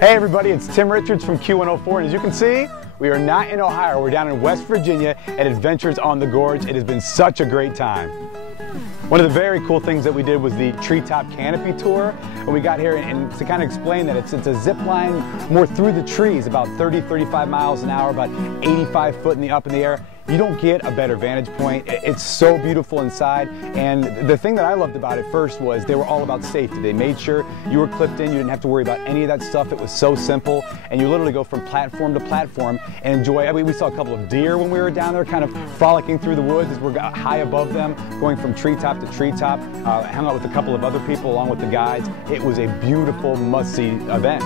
Hey everybody, it's Tim Richards from Q104, and as you can see, we are not in Ohio, we're down in West Virginia at Adventures on the Gorge. It has been such a great time. One of the very cool things that we did was the TreeTop Canopy Tour. When we got here, and to kind of explain that, it's a zip line more through the trees, about 30-35 miles an hour, about 85 foot up in the air. You don't get a better vantage point. It's so beautiful inside, and the thing that I loved about it first was they were all about safety. They made sure you were clipped in, you didn't have to worry about any of that stuff. It was so simple, and you literally go from platform to platform and enjoy. I mean, we saw a couple of deer when we were down there, kind of frolicking through the woods as we're high above them, going from treetop to treetop. Hung out with a couple of other people along with the guides. It was a beautiful, must-see event.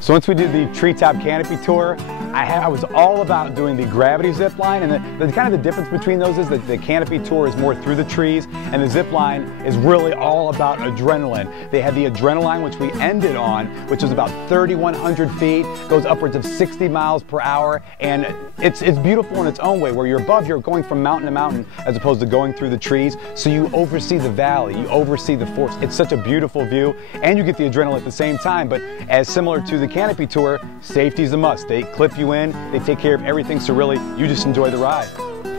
So once we did the TreeTop Canopy Tour, I was all about doing the gravity zip line, and the kind of the difference between those is that the Canopy Tour is more through the trees, and the zip line is really all about adrenaline. They had the adrenaline, which we ended on, which was about 3,100 feet, goes upwards of 60 miles per hour, and it's beautiful in its own way, where you're above, you're going from mountain to mountain as opposed to going through the trees, so you oversee the valley, you oversee the forest. It's such a beautiful view, and you get the adrenaline at the same time, but as similar to the Canopy Tour, safety is a must. They clip you in, they take care of everything, so really you just enjoy the ride.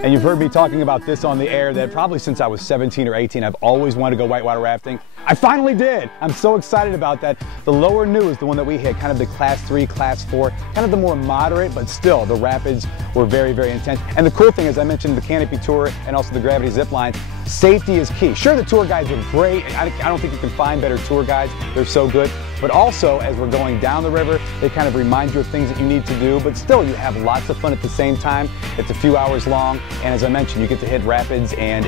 And you've heard me talking about this on the air that probably since I was 17 or 18, I've always wanted to go whitewater rafting. I finally did. I'm so excited about that. The lower new is the one that we hit, kind of the class 3, class 4, kind of the more moderate, but still the rapids were very, very intense. And the cool thing is, I mentioned the Canopy Tour and also the gravity zip line. Safety is key. Sure, the tour guides are great. I don't think you can find better tour guides. They're so good. But also, as we're going down the river, they kind of remind you of things that you need to do, but still you have lots of fun at the same time. It's a few hours long, and as I mentioned, you get to hit rapids, and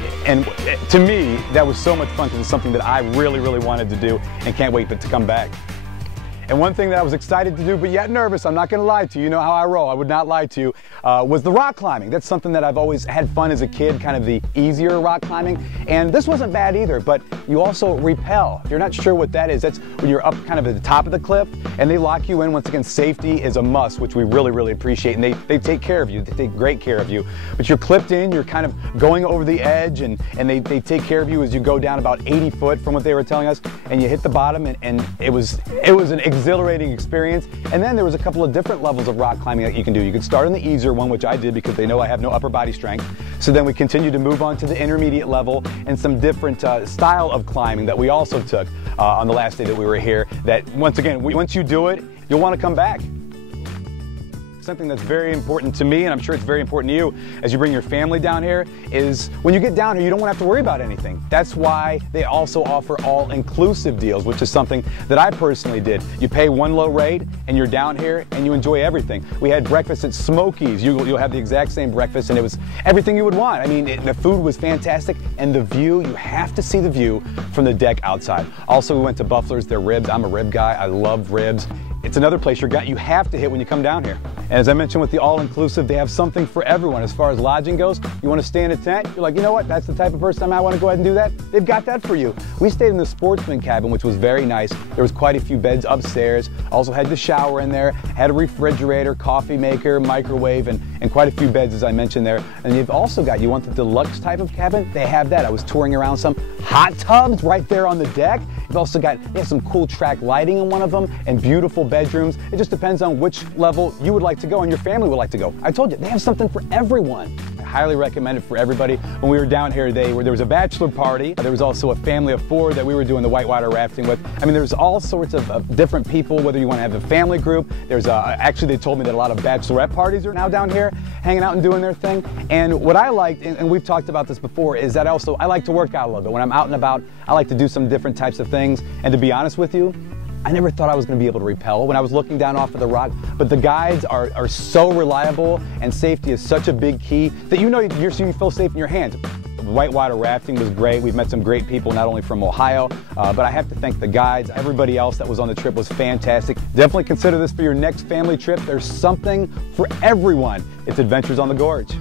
to me, that was so much fun because it's something that I really, really wanted to do and can't wait to come back. And one thing that I was excited to do, but yet nervous, I'm not going to lie to you, you know how I roll, I would not lie to you, was the rock climbing. That's something that I've always had fun as a kid, kind of the easier rock climbing. And this wasn't bad either, but you also rappel. If you're not sure what that is, that's when you're up kind of at the top of the cliff, and they lock you in. Once again, safety is a must, which we really, really appreciate, and they take care of you. They take great care of you. But you're clipped in, you're kind of going over the edge, and they take care of you as you go down about 80 foot from what they were telling us, and you hit the bottom, and it was an exhilarating experience. And then there was a couple of different levels of rock climbing that you can do. You could start on the easier one, which I did because they know I have no upper body strength. So then we continued to move on to the intermediate level and some different style of climbing that we also took on the last day that we were here, that once again, once you do it, you'll want to come back. Something that's very important to me, and I'm sure it's very important to you as you bring your family down here, is when you get down here, you don't want to have to worry about anything. That's why they also offer all-inclusive deals, which is something that I personally did. You pay one low rate, and you're down here, and you enjoy everything. We had breakfast at Smokies. You'll have the exact same breakfast, and it was everything you would want. I mean, the food was fantastic, and the view, you have to see the view from the deck outside. Also, we went to Buffler's, their ribs. I'm a rib guy. I love ribs. It's another place you have to hit when you come down here. And as I mentioned with the all-inclusive, they have something for everyone. As far as lodging goes, you want to stay in a tent, you're like, you know what, that's the type of person I want to go ahead and do that. They've got that for you. We stayed in the sportsman cabin, which was very nice. There was quite a few beds upstairs. Also had the shower in there, had a refrigerator, coffee maker, microwave, and quite a few beds, as I mentioned there. And you've also got, you want the deluxe type of cabin? They have that. I was touring around some hot tubs right there on the deck. You've also got, they have some cool track lighting in one of them and beautiful bedrooms. It just depends on which level you would like to go and your family would like to go. I told you, they have something for everyone. I highly recommend it for everybody. When we were down here, there was a bachelor party. There was also a family of 4 that we were doing the whitewater rafting with. I mean, there's all sorts of different people, whether you want to have a family group. There's actually, they told me that a lot of bachelorette parties are now down here, hanging out and doing their thing. And what I liked, and we've talked about this before, is that I like to work out a little bit. When I'm out and about, I like to do some different types of things. And to be honest with you, I never thought I was going to be able to rappel when I was looking down off of the rock, but the guides are so reliable, and safety is such a big key that you feel safe in your hands. Whitewater rafting was great. We've met some great people, not only from Ohio, but I have to thank the guides. Everybody else that was on the trip was fantastic. Definitely consider this for your next family trip. There's something for everyone. It's Adventures on the Gorge.